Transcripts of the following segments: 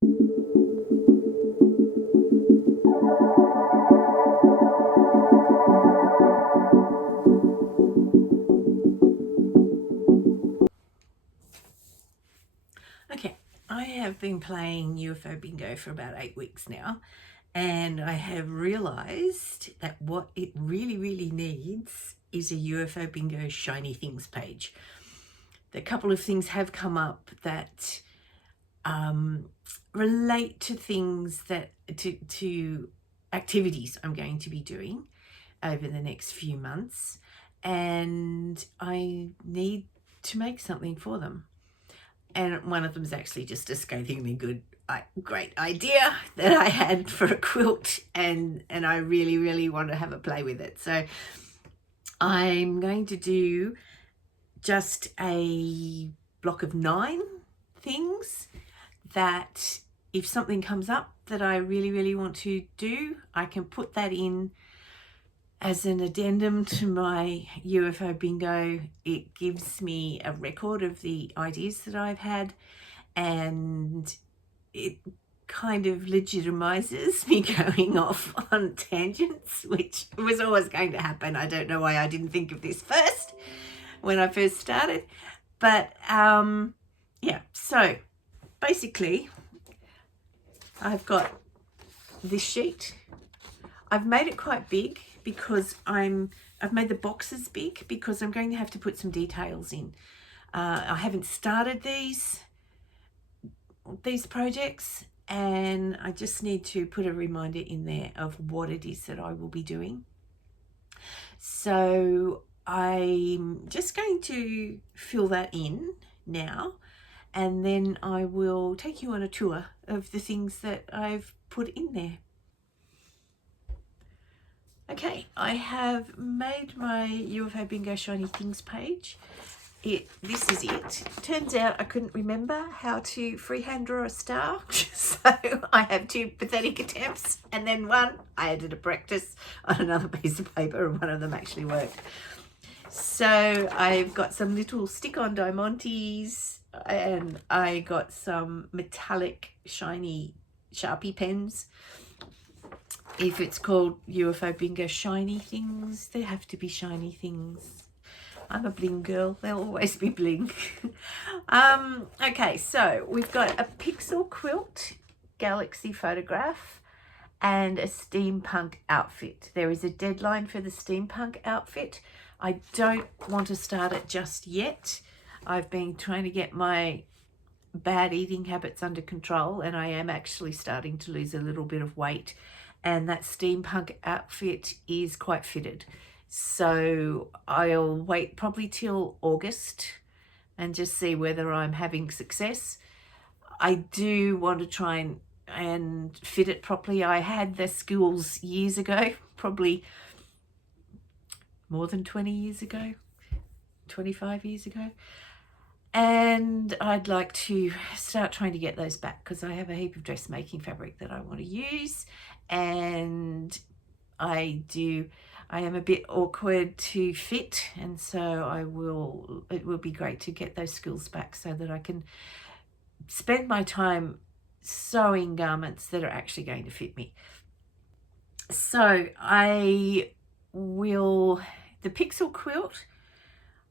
Okay, I have been playing UFO Bingo for about 8 weeks now, and I have realized that what it really needs is a UFO Bingo shiny things page. A couple of things have come up that relate to things that to activities I'm going to be doing over the next few months, and I need to make something for them. And one of them is actually just a scathingly great idea that I had for a quilt, and I really want to have a play with it. So I'm going to do just a block of 9 things that if something comes up that I really want to do, I can put that in as an addendum to my UFO Bingo. It gives me a record of the ideas that I've had, and it kind of legitimizes me going off on tangents, which was always going to happen. I don't know why I didn't think of this first when I first started. But yeah, so basically I've got this sheet. I've made it quite big because I've made the boxes big because I'm going to have to put some details in. I haven't started these projects, and I just need to put a reminder in there of what it is that I will be doing. So I'm just going to fill that in now, and then I will take you on a tour of the things that I've put in there. Okay, I have made my UFO Bingo Shiny Things page. This is it. Turns out I couldn't remember how to freehand draw a star, so I have 2 pathetic attempts, and then one I had to practice on another piece of paper, and one of them actually worked. So I've got some little stick-on diamantes, and I got some metallic shiny Sharpie pens. If it's called UFO Bingo Shiny Things, they have to be shiny things. I'm a bling girl. They'll always be bling. Okay, so we've got a pixel quilt, galaxy photograph, and a steampunk outfit. There is a deadline for the steampunk outfit. I don't want to start it just yet. I've been trying to get my bad eating habits under control, and I am actually starting to lose a little bit of weight, and that steampunk outfit is quite fitted. So I'll wait probably till August and just see whether I'm having success. I do want to try and fit it properly. I had the skills years ago, probably more than 20 years ago, 25 years ago. And I'd like to start trying to get those back because I have a heap of dressmaking fabric that I want to use, and I am a bit awkward to fit, and so it will be great to get those skills back so that I can spend my time sewing garments that are actually going to fit me. So the pixel quilt,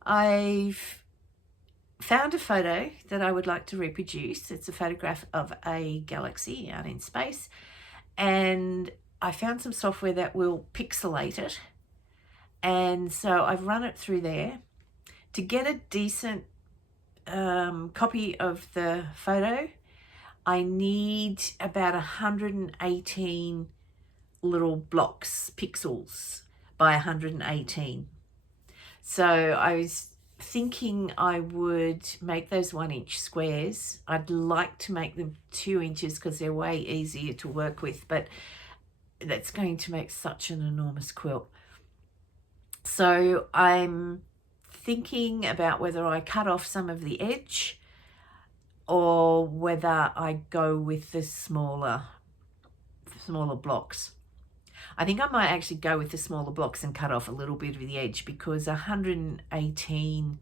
I've found a photo that I would like to reproduce. It's a photograph of a galaxy out in space, and I found some software that will pixelate it, and so I've run it through there. To get a decent copy of the photo, I need about 118 little blocks, pixels by 118. So I was thinking I would make those 1-inch squares. I'd like to make them 2 inches because they're way easier to work with, but that's going to make such an enormous quilt. So I'm thinking about whether I cut off some of the edge or whether I go with the smaller blocks. I think I might actually go with the smaller blocks and cut off a little bit of the edge, because 118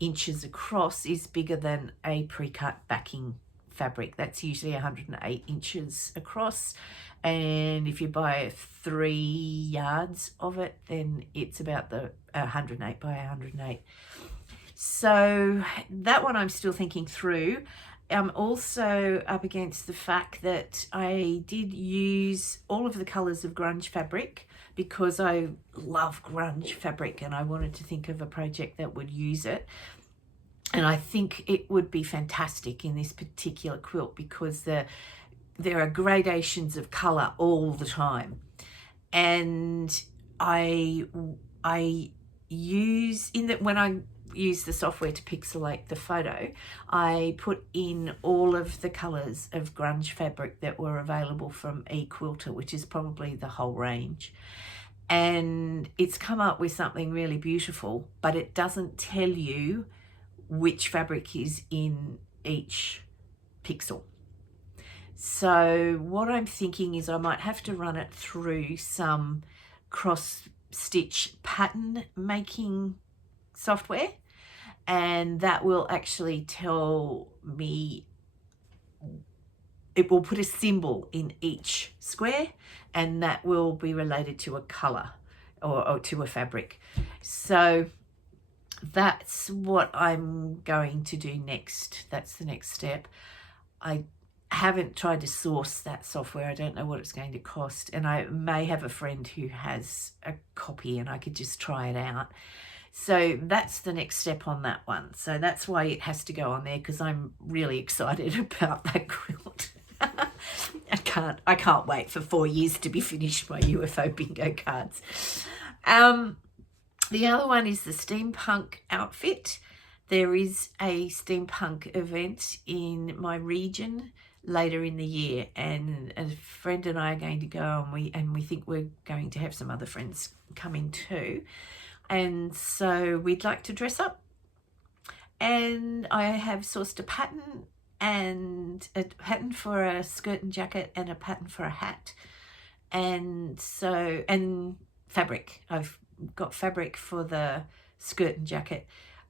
inches across is bigger than a pre-cut backing fabric. That's usually 108 inches across, and if you buy 3 yards of it, then it's about the 108 by 108. So that one I'm still thinking through. I'm also up against the fact that I did use all of the colours of grunge fabric because I love grunge fabric, and I wanted to think of a project that would use it. And I think it would be fantastic in this particular quilt because there are gradations of colour all the time. And I use, in that when I use the software to pixelate the photo, I put in all of the colours of grunge fabric that were available from eQuilter, which is probably the whole range. And it's come up with something really beautiful, but it doesn't tell you which fabric is in each pixel. So what I'm thinking is I might have to run it through some cross-stitch pattern making software, and that will actually tell me, it will put a symbol in each square, and that will be related to a colour or to a fabric. So that's what I'm going to do next. That's the next step. I haven't tried to source that software. I don't know what it's going to cost, and I may have a friend who has a copy and I could just try it out. So that's the next step on that one. So that's why it has to go on there, because I'm really excited about that quilt. I can't wait for 4 years to be finished my UFO Bingo cards. The other one is the steampunk outfit. There is a steampunk event in my region later in the year, and a friend and I are going to go, and we think we're going to have some other friends coming too. And so we'd like to dress up. And I have sourced a pattern for a skirt and jacket and a pattern for a hat. And fabric. I've got fabric for the skirt and jacket.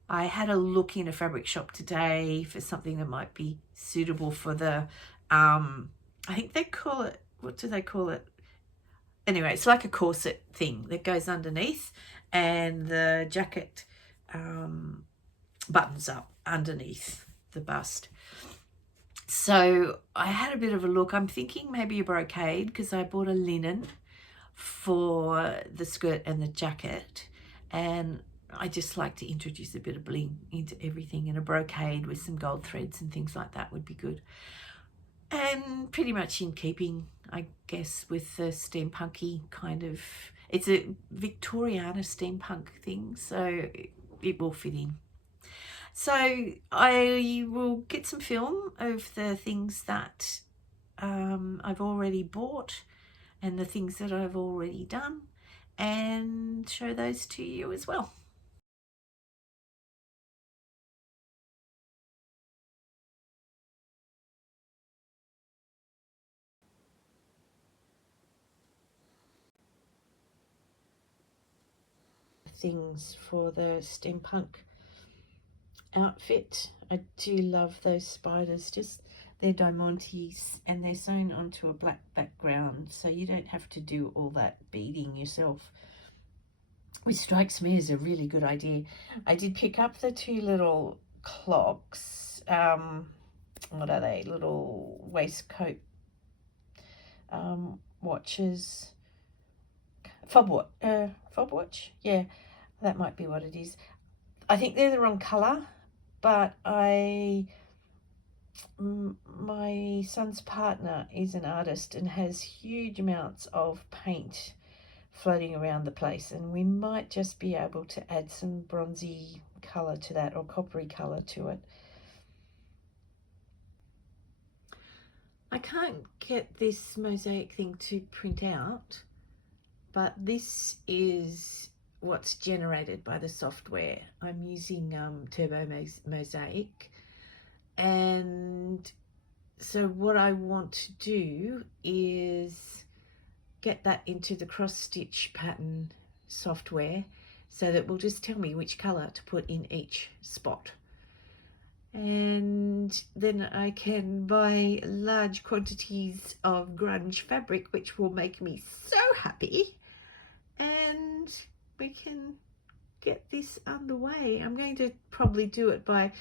I had a look in a fabric shop today for something that might be suitable for the, I think they call it, what do they call it? Anyway, it's like a corset thing that goes underneath, and the jacket buttons up underneath the bust. So I had a bit of a look. I'm thinking maybe a brocade, because I bought a linen for the skirt and the jacket, and I just like to introduce a bit of bling into everything, and a brocade with some gold threads and things like that would be good. And pretty much in keeping, I guess, with the steampunky kind of, it's a Victoriana steampunk thing, so it will fit in. So I will get some film of the things that I've already bought and the things that I've already done, and show those to you as well. Things for the steampunk outfit. I do love those spiders. Just, they're diamantes and they're sewn onto a black background, so you don't have to do all that beading yourself, which strikes me as a really good idea. I did pick up the 2 little clocks. What are they? Little waistcoat watches. Fob watch? Yeah, that might be what it is. I think they're the wrong colour, but my son's partner is an artist and has huge amounts of paint floating around the place, and we might just be able to add some bronzy colour to that, or coppery colour to it. I can't get this mosaic thing to print out, but this is what's generated by the software. I'm using Turbo Mosaic, and so what I want to do is get that into the cross stitch pattern software, so that will just tell me which colour to put in each spot. and then I can buy large quantities of grunge fabric, which will make me so happy, and we can get this underway. I'm going to probably do it by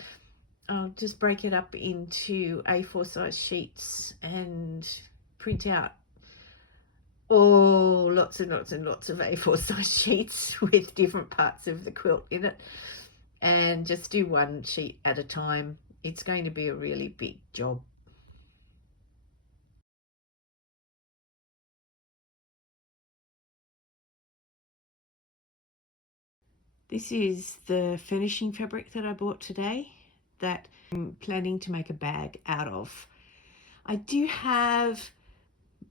I'll just break it up into A4 size sheets and print out lots and lots and lots of A4 size sheets with different parts of the quilt in it, and just do one sheet at a time. It's going to be a really big job. This is the finishing fabric that I bought today that I'm planning to make a bag out of. I do have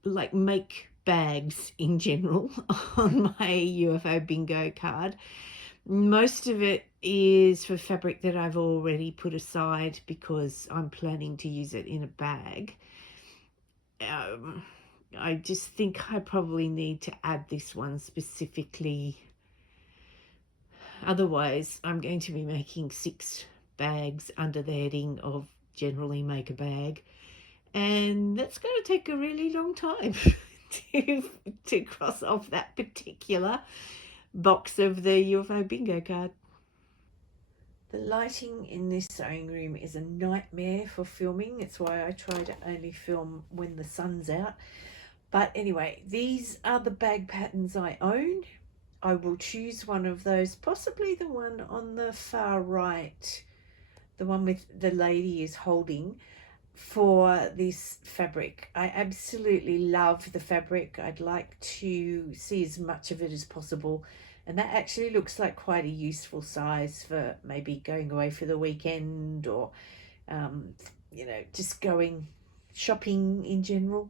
make bags in general on my UFO Bingo card. Most of it is for fabric that I've already put aside because I'm planning to use it in a bag. I just think I probably need to add this one specifically. Otherwise, I'm going to be making 6 bags under the heading of generally make a bag. And that's going to take a really long time to cross off that particular box of the UFO Bingo card. The lighting in this sewing room is a nightmare for filming. It's why I try to only film when the sun's out. But anyway, these are the bag patterns I own. I will choose one of those, possibly the one on the far right, the one with the lady is holding, for this fabric. I absolutely love the fabric. I'd like to see as much of it as possible, and that actually looks like quite a useful size for maybe going away for the weekend, or just going shopping in general.